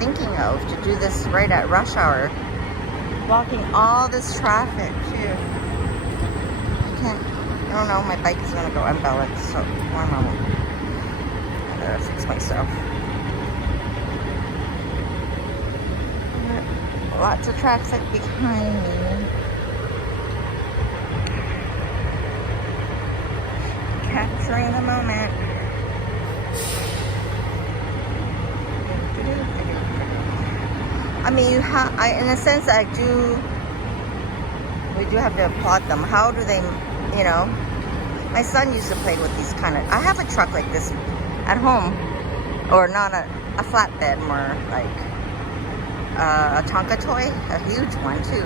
thinking of to do this right at rush hour. Blocking all this traffic too. I don't know, my bike is gonna go unbalanced, so one moment. I gotta fix myself. Lots of traffic behind me. Capturing the moment. I mean, in a sense, we do have to applaud them. How do they, you know? My son used to play with these kind of. I have a truck like this at home, or not a flatbed, more like a Tonka toy, a huge one too.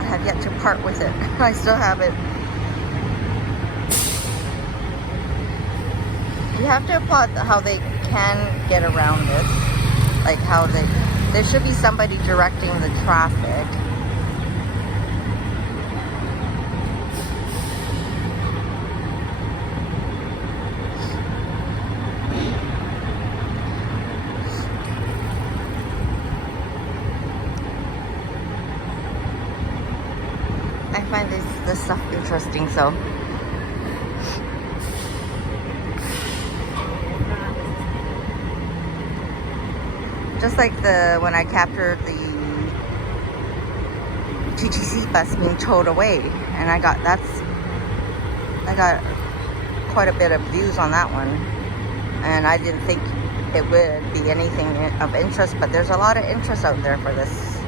I have yet to part with it. I still have it. You have to applaud how they can get around it, like how there should be somebody directing the traffic. I find this stuff interesting, so. Just like when I captured the GGC bus being towed away, and I got quite a bit of views on that one, and I didn't think it would be anything of interest, but there's a lot of interest out there for this,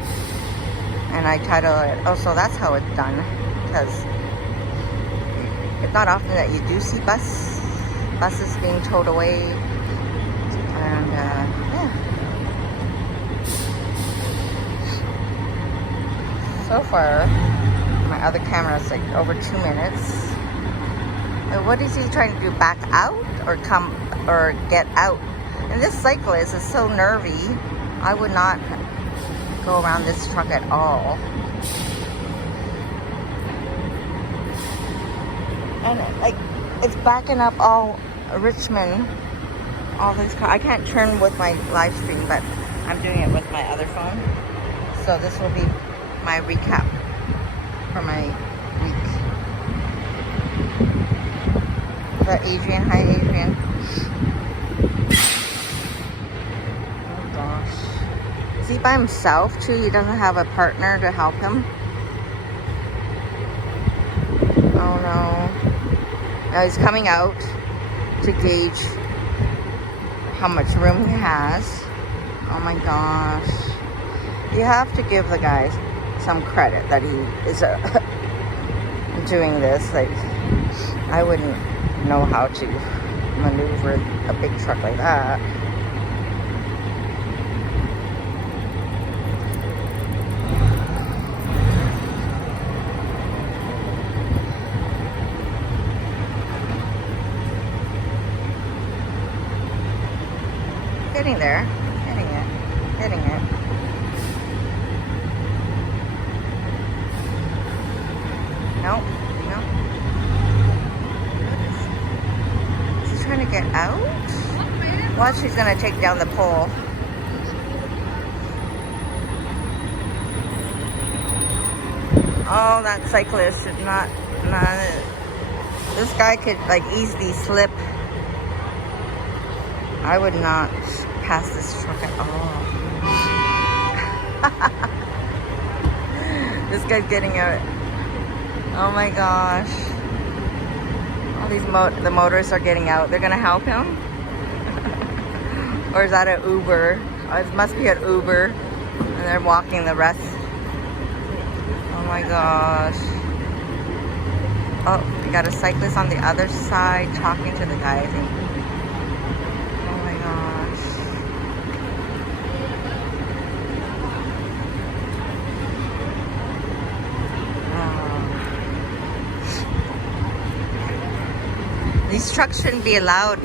and I titled it, oh, so that's how it's done, because it's not often that you do see buses being towed away, and yeah. So far, my other camera is like over 2 minutes. What is he trying to do? Back out or come or get out? And this cyclist is so nervy. I would not go around this truck at all. And like it's backing up all Richmond. All these cars. I can't turn with my live stream, but I'm doing it with my other phone. So this will be my recap for my week. Adrian, hi Adrian. Oh gosh. Is he by himself too? He doesn't have a partner to help him? Oh no. Now he's coming out to gauge how much room he has. Oh my gosh. You have to give the guy some credit that he is doing this. Like, I wouldn't know how to maneuver a big truck like that. Getting there. Getting it. No. Is he trying to get out? Watch, he's gonna take down the pole. Oh, that cyclist is not. This guy could like easily slip. I would not pass this truck at all. This guy's getting out. Oh my gosh. All these the motorists are getting out. They're gonna help him? Or is that an Uber? Oh, it must be an Uber. And they're walking the rest. Oh my gosh. Oh, we got a cyclist on the other side talking to the guy, I think. Oh my gosh. These trucks shouldn't be allowed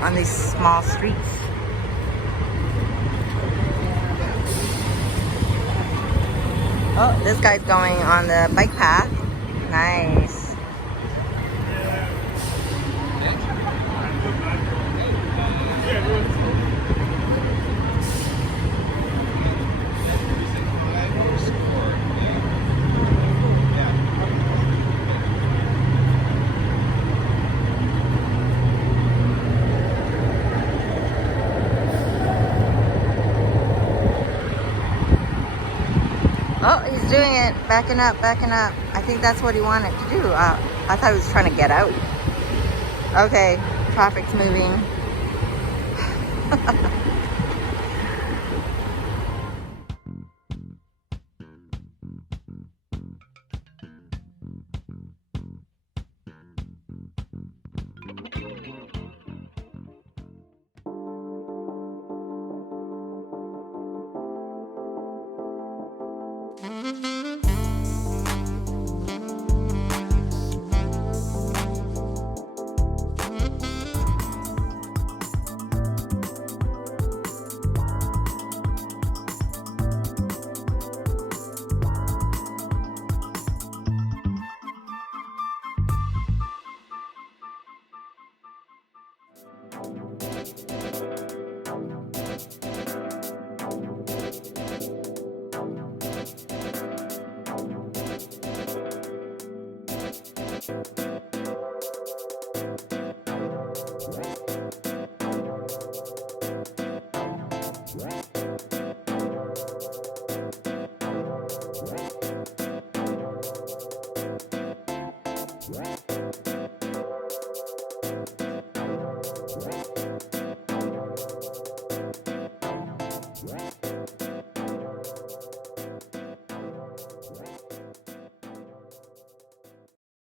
on these small streets. Oh, this guy's going on the bike path. Nice. it, backing up, backing up. I think that's what he wanted to do. I thought he was trying to get out. Okay, traffic's moving.